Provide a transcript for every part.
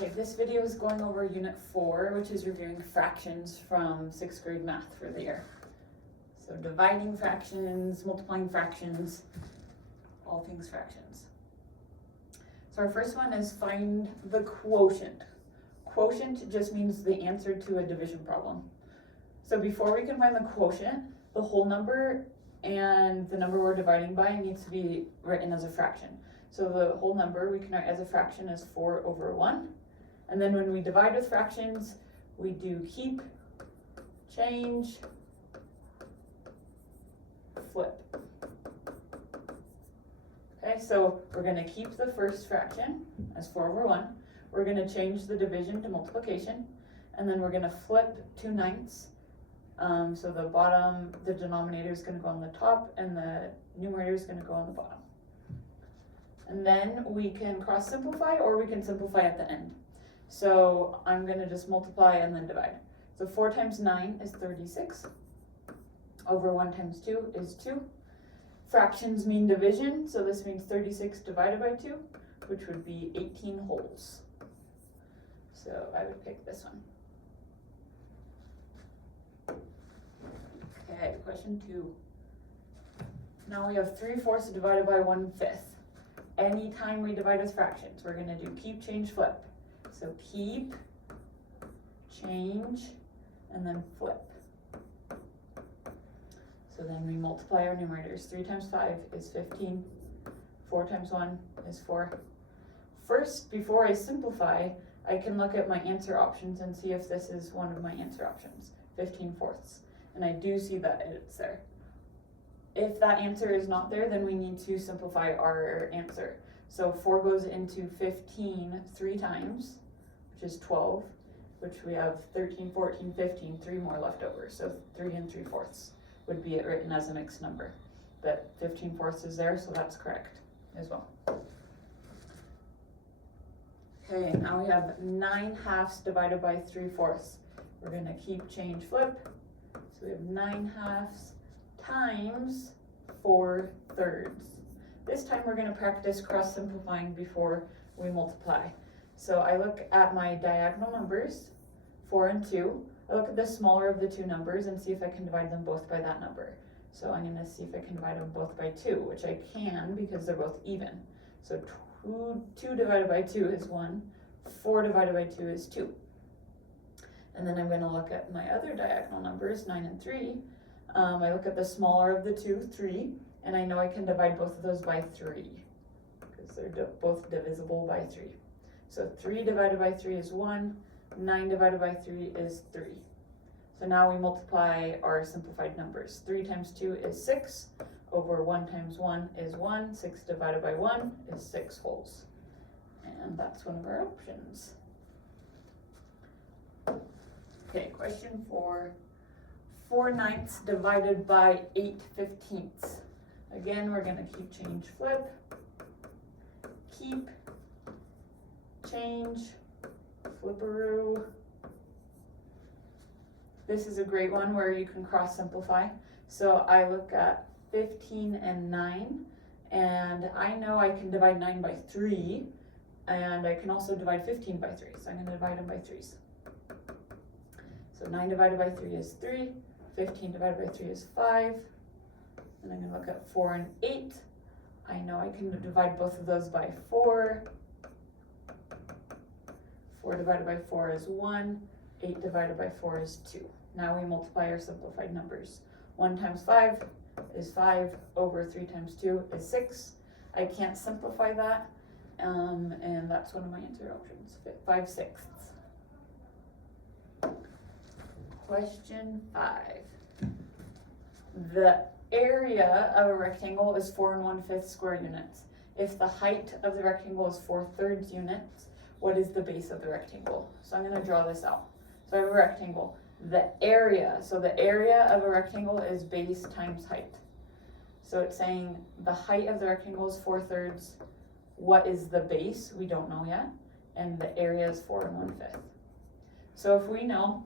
Okay, this video is going over Unit 4, which is reviewing fractions from 6th grade math for the year. So dividing fractions, multiplying fractions, all things fractions. So our first one is find the quotient. Quotient just means the answer to a division problem. So before we can find the quotient, the whole number and the number we're dividing by needs to be written as a fraction. So the whole number we can write as a fraction as 4 over 1. And then when we divide with fractions, we do keep, change, flip. Okay, so we're going to keep the first fraction as 4 over 1. We're going to change the division to multiplication. And then we're going to flip 2/9. So the denominator is going to go on the top and the numerator is going to go on the bottom. And then we can cross simplify or we can simplify at the end. So I'm going to just multiply and then divide. So 4 times 9 is 36. Over 1 times 2 is 2. Fractions mean division, so this means 36 divided by 2, which would be 18 wholes. So I would pick this one. Okay, question 2. Now we have 3/4 divided by 1/5. Anytime we divide with fractions, we're going to do keep, change, flip. So keep, change, and then flip. So then we multiply our numerators. 3 times 5 is 15. 4 times 1 is 4. First, before I simplify, I can look at my answer options and see if this is one of my answer options, 15/4. And I do see that it's there. If that answer is not there, then we need to simplify our answer. So 4 goes into 15 3 times, which is 12, which we have 13, 14, 15, 3 more left over. So 3 3/4 would be it written as a mixed number. But 15/4 is there, so that's correct as well. Okay, now we have 9/2 divided by 3/4. We're going to keep, change, flip. So we have 9/2 times 4/3. This time we're going to practice cross simplifying before we multiply. So I look at my diagonal numbers, 4 and 2. I look at the smaller of the two numbers and see if I can divide them both by that number. So I'm going to see if I can divide them both by 2, which I can because they're both even. So 2 divided by 2 is 1. 4 divided by 2 is 2. And then I'm going to look at my other diagonal numbers, 9 and 3. I look at the smaller of the two, 3, and I know I can divide both of those by 3 because they're both divisible by 3. So 3 divided by 3 is 1, 9 divided by 3 is 3. So now we multiply our simplified numbers. 3 times 2 is 6, over 1 times 1 is 1, 6 divided by 1 is 6 wholes. And that's one of our options. Okay, question 4. 4/9 divided by 8/15. Again, we're going to keep, change, flip. Keep, change, flipperoo. This is a great one where you can cross simplify. So I look at 15 and 9, and I know I can divide 9 by 3, and I can also divide 15 by 3. So I'm going to divide them by 3s. So 9 divided by 3 is 3. 15 divided by 3 is 5. And I'm going to look at 4 and 8. I know I can divide both of those by 4. 4 divided by 4 is 1. 8 divided by 4 is 2. Now we multiply our simplified numbers. 1 times 5 is 5. Over 3 times 2 is 6. I can't simplify that. And that's one of my answer options, 5/6. Question 5. The area of a rectangle is 4 1/5 square units. If the height of the rectangle is 4/3 units, what is the base of the rectangle? So I'm going to draw this out. So I have a rectangle. The area of a rectangle is base times height. So it's saying the height of the rectangle is 4/3. What is the base? We don't know yet. And the area is 4 1/5. So if we know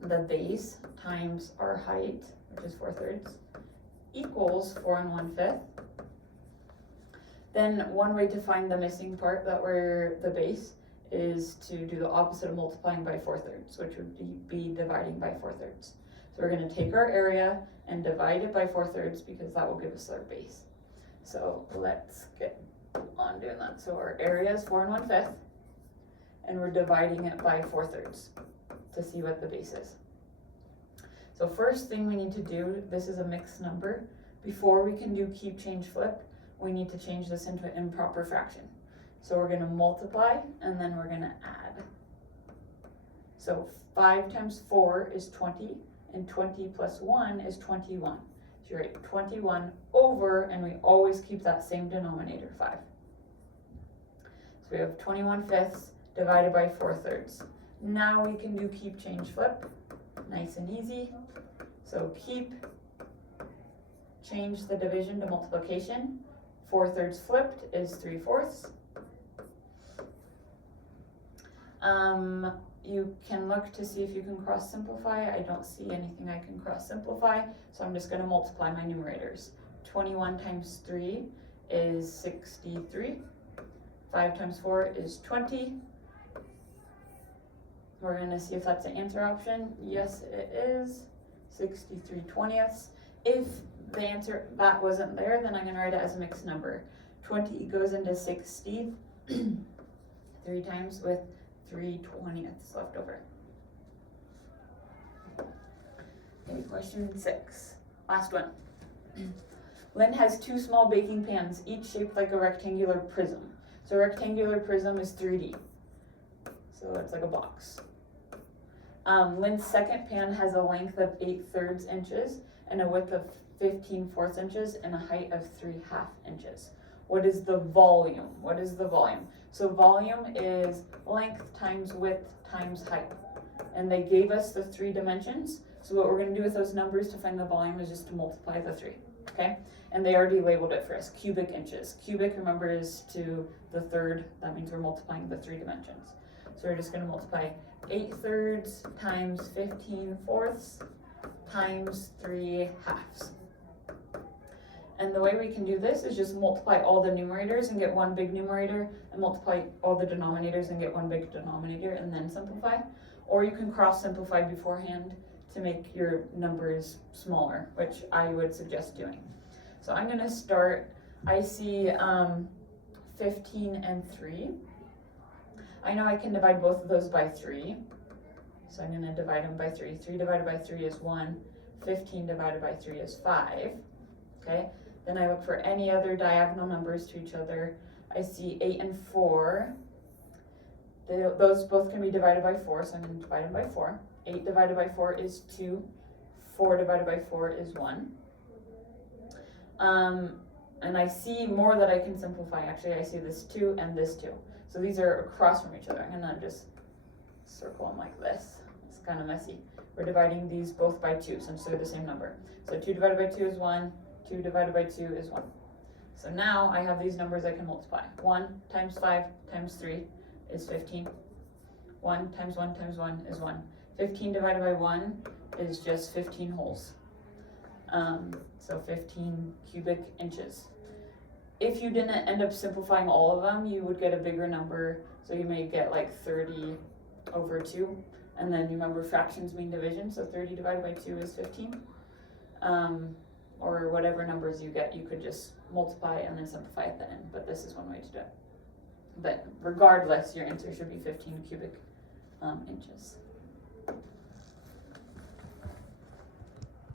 the base times our height, which is 4/3, equals 4 1/5, then one way to find the missing part that we're the base is to do the opposite of multiplying by 4/3, which would be dividing by 4/3. So we're gonna take our area and divide it by 4/3 because that will give us our base. So let's get on doing that. So our area is 4 1/5, and we're dividing it by 4/3 to see what the base is. So first thing we need to do, this is a mixed number. Before we can do keep, change, flip, we need to change this into an improper fraction. So we're gonna multiply and then we're gonna add. So 5 times 4 is 20, and 20 plus 1 is 21. So you write 21 over, and we always keep that same denominator, 5. So we have 21/5 divided by 4/3. Now we can do keep, change, flip, nice and easy. So keep, change the division to multiplication. 4/3 flipped is 3/4. You can look to see if you can cross simplify. I don't see anything I can cross simplify, so I'm just going to multiply my numerators. 21 times 3 is 63. 5 times 4 is 20. We're going to see if that's the answer option. Yes, it is. 63/20. If the answer that wasn't there, then I'm going to write it as a mixed number. 20 goes into 60 3 times with 3/20 left over. Okay, question 6. Last one. Lynn has 2 small baking pans, each shaped like a rectangular prism. So a rectangular prism is 3D. So it's like a box. Lynn's second pan has a length of 8/3 inches and a width of 15/4 inches and a height of 3/2 inches. What is the volume? What is the volume? So volume is length times width times height. And they gave us the 3 dimensions. So what we're going to do with those numbers to find the volume is just to multiply the 3. Okay? And they already labeled it for us, cubic inches. Cubic, remember, is to the third. That means we're multiplying the 3 dimensions. So we're just going to multiply 8/3 times 15/4 times 3/2. And the way we can do this is just multiply all the numerators and get one big numerator, and multiply all the denominators and get one big denominator, and then simplify. Or you can cross simplify beforehand to make your numbers smaller, which I would suggest doing. So I'm going to start. I see 15 and 3. I know I can divide both of those by 3. So I'm going to divide them by 3. 3 divided by 3 is 1. 15 divided by 3 is 5. Okay. Then I look for any other diagonal numbers to each other. I see 8 and 4. Those both can be divided by 4, so I'm going to divide them by 4. 8 divided by 4 is 2. 4 divided by 4 is 1. And I see more that I can simplify. Actually, I see this 2 and this 2. So these are across from each other. I'm going to just circle them like this. It's kind of messy. We're dividing these both by 2 since they're the same number. So 2 divided by 2 is 1. 2 divided by 2 is 1. So now I have these numbers I can multiply. 1 times 5 times 3 is 15. 1 times 1 times 1 is 1. 15 divided by 1 is just 15 wholes. So 15 cubic inches. If you didn't end up simplifying all of them, you would get a bigger number. So you may get like 30/2. And then remember, fractions mean division. So 30 divided by 2 is 15. Or whatever numbers you get, you could just multiply and then simplify at the end. But this is one way to do it. But regardless, your answer should be 15 cubic inches.